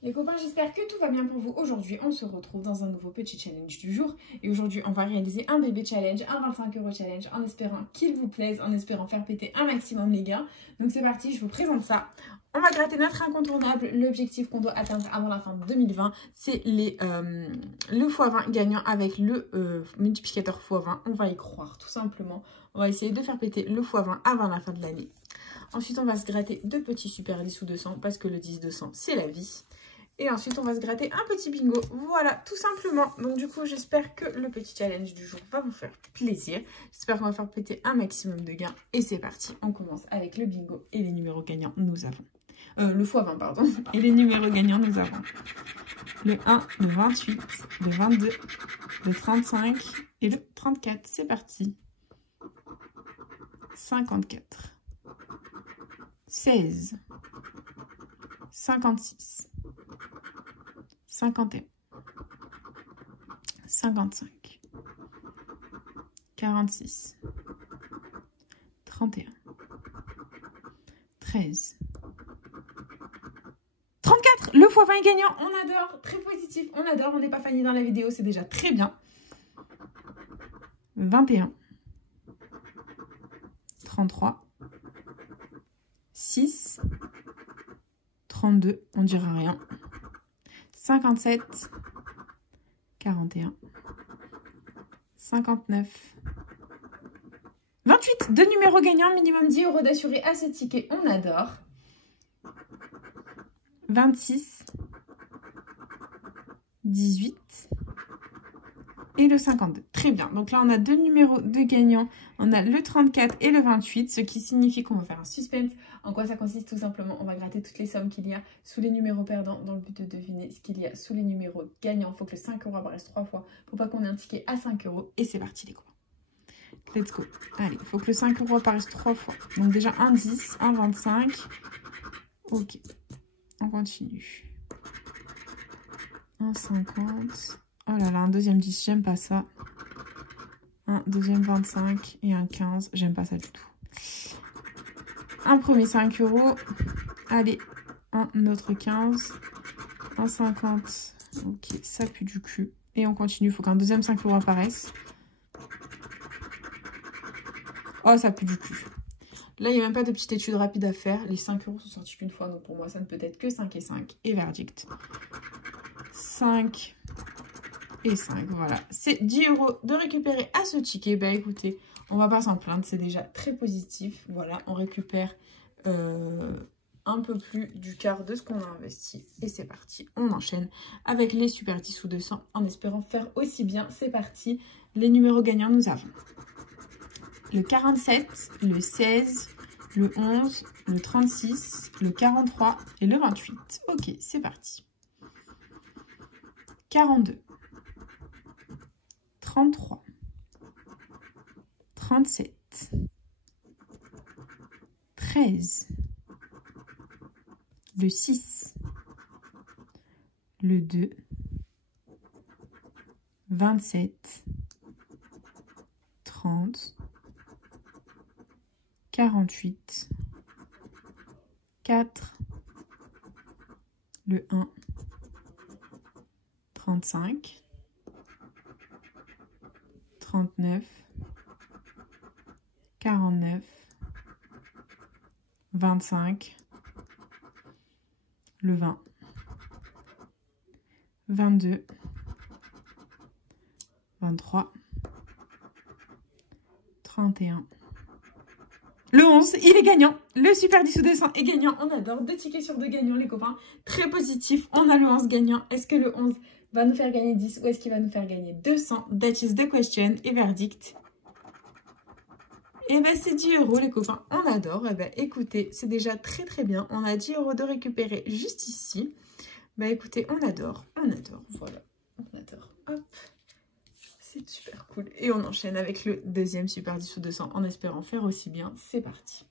Les copains, j'espère que tout va bien pour vous. Aujourd'hui, on se retrouve dans un nouveau petit challenge du jour. Et aujourd'hui, on va réaliser un bébé challenge, un 25 € challenge, en espérant qu'il vous plaise, en espérant faire péter un maximum les gains. Donc c'est parti, je vous présente ça. On va gratter notre incontournable. L'objectif qu'on doit atteindre avant la fin de 2020, c'est le x20 gagnant avec le multiplicateur x20. On va y croire, tout simplement. On va essayer de faire péter le x20 avant la fin de l'année. Ensuite, on va se gratter deux petits super 10 ou 200 parce que le 10-200, c'est la vie. Et ensuite, on va se gratter un petit bingo. Voilà, tout simplement. Donc, du coup, j'espère que le petit challenge du jour va vous faire plaisir. J'espère qu'on va faire péter un maximum de gains. Et c'est parti. On commence avec le bingo. Et les numéros gagnants, nous avons... le x20, pardon. Et les numéros gagnants, nous avons le 1, le 28, le 22, le 35 et le 34. C'est parti. 54. 16. 56. 51, 55, 46, 31, 13, 34. Le x20 est gagnant, on adore, très positif, on adore, on n'est pas fané dans la vidéo, c'est déjà très bien. 21, 33, 6, 32, on dira rien. 57, 41, 59, 28. Deux numéros gagnants, minimum 10 € d'assuré à ce ticket, on adore. 26, 18 et le 52. Très bien. Donc là, on a deux numéros de gagnants. On a le 34 et le 28, ce qui signifie qu'on va faire un suspense. En quoi ça consiste? Tout simplement, on va gratter toutes les sommes qu'il y a sous les numéros perdants dans le but de deviner ce qu'il y a sous les numéros gagnants. Il faut que le 5 € apparaisse 3 fois. Il ne faut pas qu'on ait un ticket à 5 €. Et c'est parti les copains. Let's go. Allez, il faut que le 5 € apparaisse 3 fois. Donc déjà un 10, un 25. Ok. On continue. Un 50. Oh là là, un deuxième 10, j'aime pas ça. Un deuxième 25 et un 15, j'aime pas ça du tout. Un premier 5 €. Allez, un autre 15. Un 50. Ok, ça pue du cul. Et on continue, il faut qu'un deuxième 5 € apparaisse. Oh, ça pue du cul. Là, il n'y a même pas de petite étude rapide à faire. Les 5 € sont sortis qu'une fois, donc pour moi, ça ne peut être que 5 et 5. Et verdict. 5 et 5, voilà. C'est 10 € de récupérer à ce ticket. Bah écoutez, on va pas s'en plaindre, c'est déjà très positif. Voilà, on récupère un peu plus du quart de ce qu'on a investi. Et c'est parti, on enchaîne avec les super 10 ou 200 en espérant faire aussi bien. C'est parti, les numéros gagnants, nous avons le 47, le 16, le 11, le 36, le 43 et le 28. Ok, c'est parti. 42, 33, 37, 13, le 6, le 2, 27, 30, 48, 4, le 1, 35, 39, 49, 25, le 20, 22, 23, 31. Le 11, il est gagnant. Le super 10 ou 200 est gagnant. On adore. 2 tickets sur 2 gagnants, les copains. Très positif. On a le 11 gagnant. Est-ce que le 11 va nous faire gagner 10 ou est-ce qu'il va nous faire gagner 200? That is the question. Et verdict. Et ben c'est 10 € les copains. On adore. Et ben écoutez, c'est déjà très très bien. On a 10 € de récupérer juste ici. Ben écoutez, on adore. On adore. Voilà. On adore. Hop. C'est super cool. Et on enchaîne avec le deuxième super 10 ou 200 en espérant faire aussi bien. C'est parti.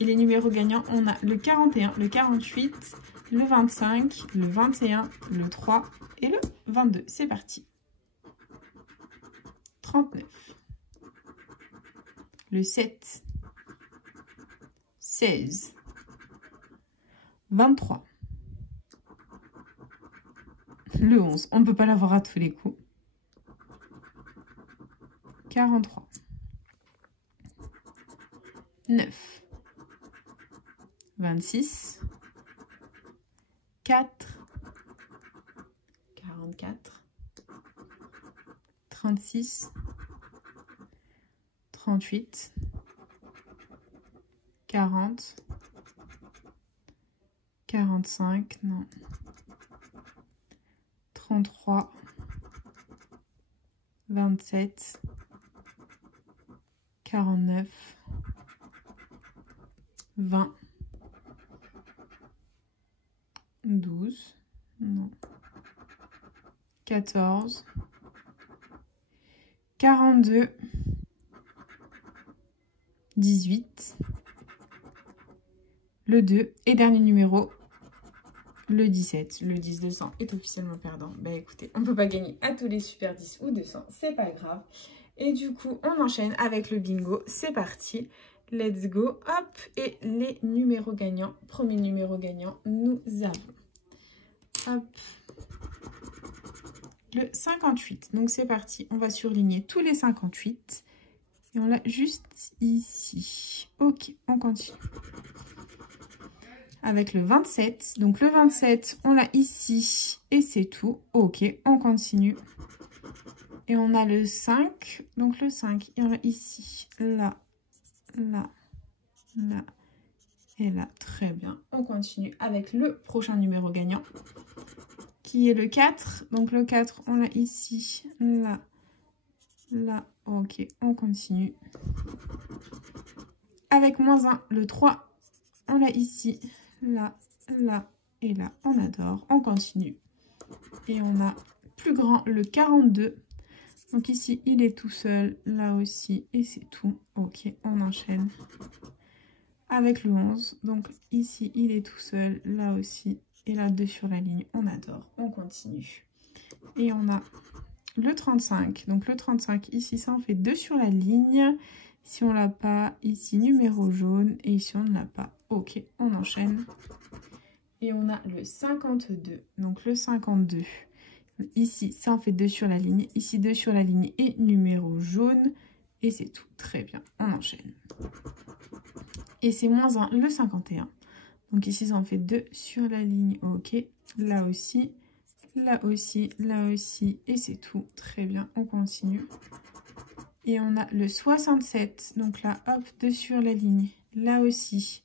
Et les numéros gagnants, on a le 41, le 48, le 25, le 21, le 3 et le 22. C'est parti. 39, le 7, 16, 23, Le 11, on ne peut pas l'avoir à tous les coups. 43. 9. 26. 4. 44. 36. 38. 40. 45, non. 33. 27. 49. 20. 12. Non. 14. 42. 18. Le 2. Et dernier numéro, le 17. Le 10 200 est officiellement perdant. Bah écoutez, on ne peut pas gagner à tous les super 10 ou 200. C'est pas grave. Et du coup, on enchaîne avec le bingo. C'est parti. Let's go. Hop. Et les numéros gagnants. Premier numéro gagnant, nous avons. Hop. Le 58. Donc c'est parti. On va surligner tous les 58. Et on l'a juste ici. Ok, on continue. Avec le 27. Donc le 27, on l'a ici. Et c'est tout. Ok, on continue. Et on a le 5. Donc le 5, et on l'a ici. Là, là, là et là. Très bien. On continue avec le prochain numéro gagnant. Qui est le 4. Donc le 4, on l'a ici. Là, là. Ok, on continue. Avec moins 1, le 3, on l'a ici, là, là et là. On adore, on continue. Et on a plus grand, le 42. Donc ici, il est tout seul, là aussi, et c'est tout. Ok, on enchaîne. Avec le 11, donc ici, il est tout seul, là aussi, et là, 2 sur la ligne. On adore, on continue. Et on a le 35, donc le 35, ici ça en fait 2 sur la ligne. Si on l'a pas, ici numéro jaune et ici on ne l'a pas. Ok, on enchaîne. Et on a le 52, donc le 52. Ici ça en fait 2 sur la ligne, ici 2 sur la ligne et numéro jaune. Et c'est tout, très bien, on enchaîne. Et c'est moins 1, le 51. Donc ici ça en fait 2 sur la ligne, ok. Là aussi. Là aussi, et c'est tout. Très bien, on continue. Et on a le 67. Donc là, hop, 2 sur la ligne. Là aussi,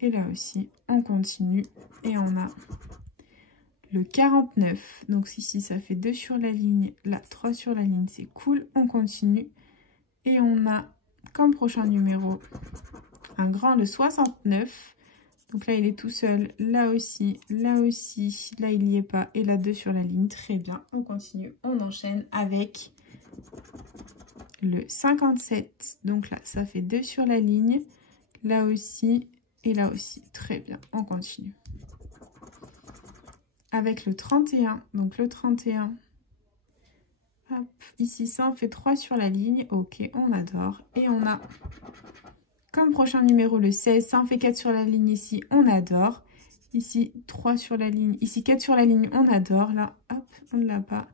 et là aussi. On continue. Et on a le 49. Donc ici, ça fait 2 sur la ligne. Là, 3 sur la ligne. C'est cool. On continue. Et on a comme prochain numéro un grand, le 69. Donc là, il est tout seul. Là aussi, là aussi. Là, il n'y est pas. Et là, 2 sur la ligne. Très bien. On continue. On enchaîne avec le 57. Donc là, ça fait 2 sur la ligne. Là aussi. Et là aussi. Très bien. On continue. Avec le 31. Donc le 31. Hop. Ici, ça en fait 3 sur la ligne. Ok, on adore. Et on a comme prochain numéro le 16, ça en fait 4 sur la ligne ici, on adore. Ici 3 sur la ligne, ici 4 sur la ligne, on adore. Là, hop, on ne l'a pas.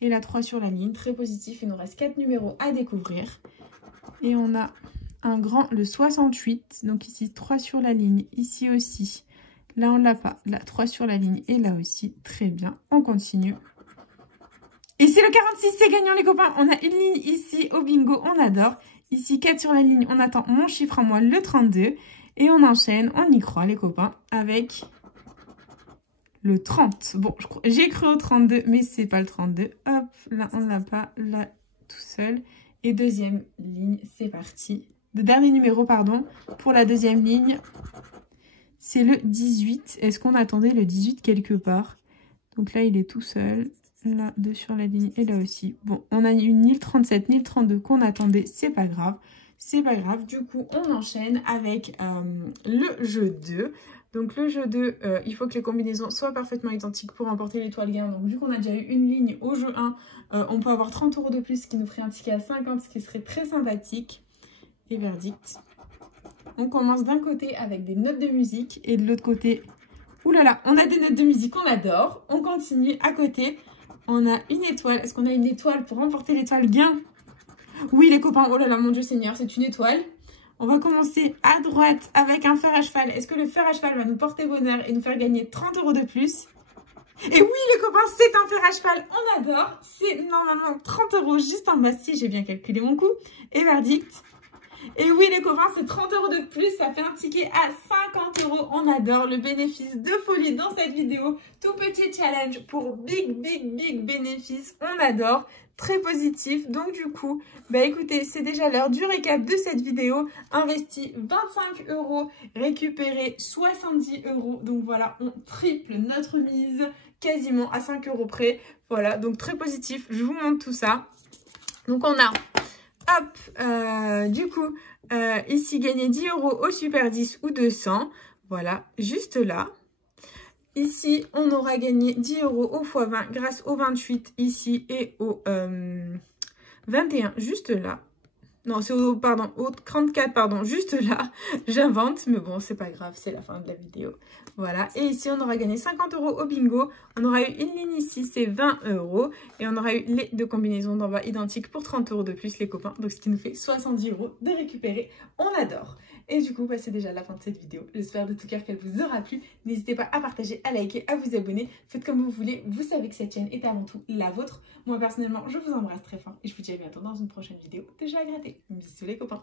Et là 3 sur la ligne, très positif. Il nous reste 4 numéros à découvrir. Et on a un grand, le 68. Donc ici 3 sur la ligne, ici aussi. Là on ne l'a pas, là 3 sur la ligne et là aussi. Très bien, on continue. Et c'est le 46, c'est gagnant les copains. On a une ligne ici au bingo, on adore. Ici, 4 sur la ligne, on attend mon chiffre à moi, le 32. Et on enchaîne, on y croit les copains, avec le 30. Bon, j'ai cru au 32, mais c'est pas le 32. Hop, là, on ne l'a pas, là, tout seul. Et deuxième ligne, c'est parti. Le dernier numéro, pardon, pour la deuxième ligne, c'est le 18. Est-ce qu'on attendait le 18 quelque part? Donc là, il est tout seul. Là, 2 sur la ligne et là aussi. Bon, on a eu ni le 37 ni le 32 qu'on attendait. C'est pas grave. C'est pas grave. Du coup, on enchaîne avec le jeu 2. Donc, le jeu 2, il faut que les combinaisons soient parfaitement identiques pour remporter l'étoile gain. Donc, vu qu'on a déjà eu une ligne au jeu 1, on peut avoir 30 € de plus, ce qui nous ferait un ticket à 50, ce qui serait très sympathique. Et verdict. On commence d'un côté avec des notes de musique et de l'autre côté Ouh là là, on a des notes de musique, on adore. On continue. À côté, on a une étoile. Est-ce qu'on a une étoile pour remporter l'étoile gain? Oui, les copains. Oh là là, mon Dieu Seigneur, c'est une étoile. On va commencer à droite avec un fer à cheval. Est-ce que le fer à cheval va nous porter bonheur et nous faire gagner 30 € de plus? Et oui, les copains, c'est un fer à cheval. On adore. C'est normalement 30 € juste en bas, si j'ai bien calculé mon coût. Et verdict. Et oui, les copains, c'est 30 € de plus. Ça fait un ticket à 50 €. On adore le bénéfice de folie dans cette vidéo. Tout petit challenge pour big bénéfice. On adore. Très positif. Donc, du coup, bah écoutez, c'est déjà l'heure du récap de cette vidéo. Investi 25 €, récupéré 70 €. Donc, voilà, on triple notre mise quasiment à 5 € près. Voilà, donc très positif. Je vous montre tout ça. Donc, on a... Hop, du coup, ici, gagner 10 € au Super 10 ou 200. Voilà, juste là. Ici, on aura gagné 10 € au x20 grâce au 28 ici et au 21 juste là. Non, c'est au, pardon, au 34, pardon, juste là. J'invente, mais bon, c'est pas grave, c'est la fin de la vidéo. Voilà, et ici, on aura gagné 50 € au bingo. On aura eu une ligne ici, c'est 20 €. Et on aura eu les deux combinaisons d'en bas identiques pour 30 € de plus, les copains. Donc, ce qui nous fait 70 € de récupérer. On adore. Et du coup, bah, c'est déjà la fin de cette vidéo. J'espère de tout cœur qu'elle vous aura plu. N'hésitez pas à partager, à liker, à vous abonner. Faites comme vous voulez. Vous savez que cette chaîne est avant tout la vôtre. Moi, personnellement, je vous embrasse très fort. Et je vous dis à bientôt dans une prochaine vidéo déjà à gratter. Bisous les copains.